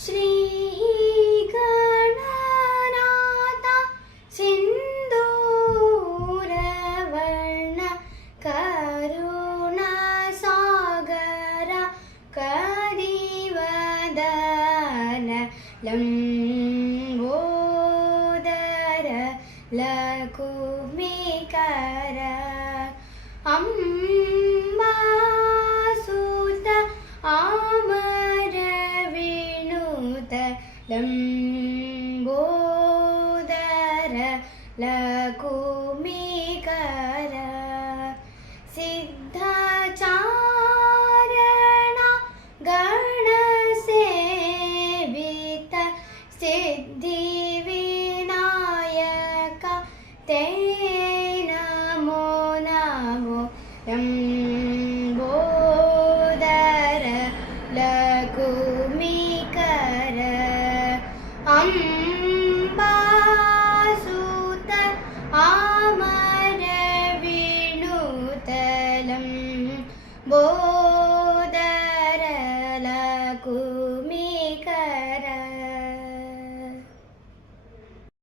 श्रीगणनाथ सिन्दूरवर्ण करुणसागर करिवदन लम्बोदर लकुमिकर अम्बासुत आमरविनुत लम्बोदर लकुमिकर सिद्धचारण गणसेवित सिद्धिविनायक ते नमो नमो लम्बोदर लकुमिकर अम्बासुत आमरविनुत लम्बोदर लकुमिकर।